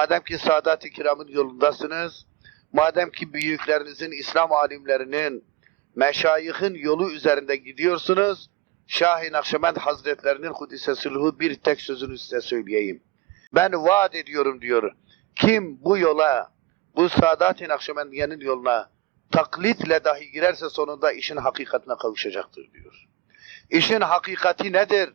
Madem ki Sadat-ı Kiram'ın yolundasınız, madem ki büyüklerinizin, İslam alimlerinin, meşayihin yolu üzerinde gidiyorsunuz, Şah-ı Nakşibend Hazretlerinin Kudüs'e sülhü bir tek sözünü size söyleyeyim. Ben vaat ediyorum diyor. Kim bu yola, bu Sadat-ı Nakşibendiye'nin yoluna taklitle dahi girerse sonunda işin hakikatine kavuşacaktır diyor. İşin hakikati nedir?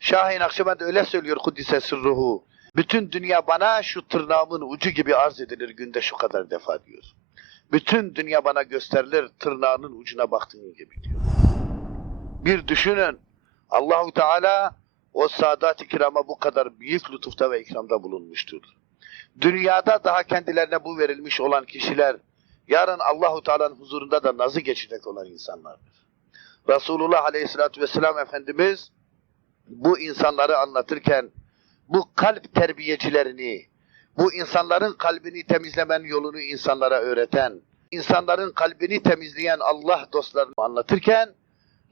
Şah-ı Nakşibend öyle söylüyor Kudüs'e sırruhu. Bütün dünya bana şu tırnağımın ucu gibi arz edilir günde şu kadar defa diyor. Bütün dünya bana gösterilir tırnağının ucuna baktığın gibi diyor. Bir düşünün. Allahu Teala o Sadat-ı Kiram'a bu kadar büyük lütufta ve ikramda bulunmuştur. Dünyada daha kendilerine bu verilmiş olan kişiler yarın Allahu Teala'nın huzurunda da nazı geçecek olan insanlardır. Resulullah Aleyhisselatü Vesselam Efendimiz bu insanları anlatırken bu kalp terbiyecilerini, bu insanların kalbini temizlemenin yolunu insanlara öğreten, insanların kalbini temizleyen Allah dostlarını anlatırken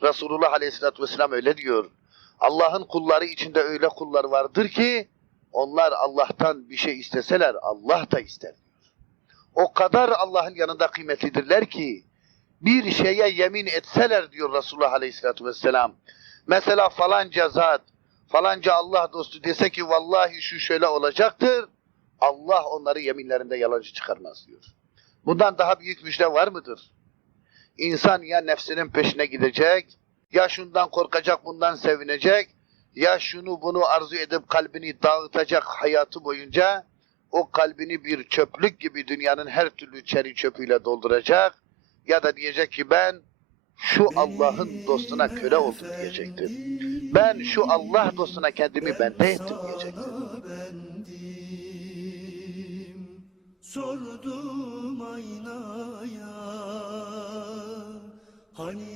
Resulullah Aleyhisselatü Vesselam öyle diyor. Allah'ın kulları içinde öyle kullar vardır ki onlar Allah'tan bir şey isteseler Allah da ister. O kadar Allah'ın yanında kıymetlidirler ki bir şeye yemin etseler diyor Resulullah Aleyhisselatü Vesselam. Mesela falanca zat, falanca Allah dostu dese ki vallahi şu şöyle olacaktır. Allah onları yeminlerinde yalancı çıkarmaz diyor. Bundan daha büyük müjde var mıdır? İnsan ya nefsinin peşine gidecek, ya şundan korkacak, bundan sevinecek, ya şunu bunu arzu edip kalbini dağıtacak hayatı boyunca, o kalbini bir çöplük gibi dünyanın her türlü çeri çöpüyle dolduracak, ya da diyecek ki ben şu Allah'ın dostuna köle oldum diyecektir. Ben şu Allah dostuna kendimi bende ettim diyecektir. bendim Sordum aynaya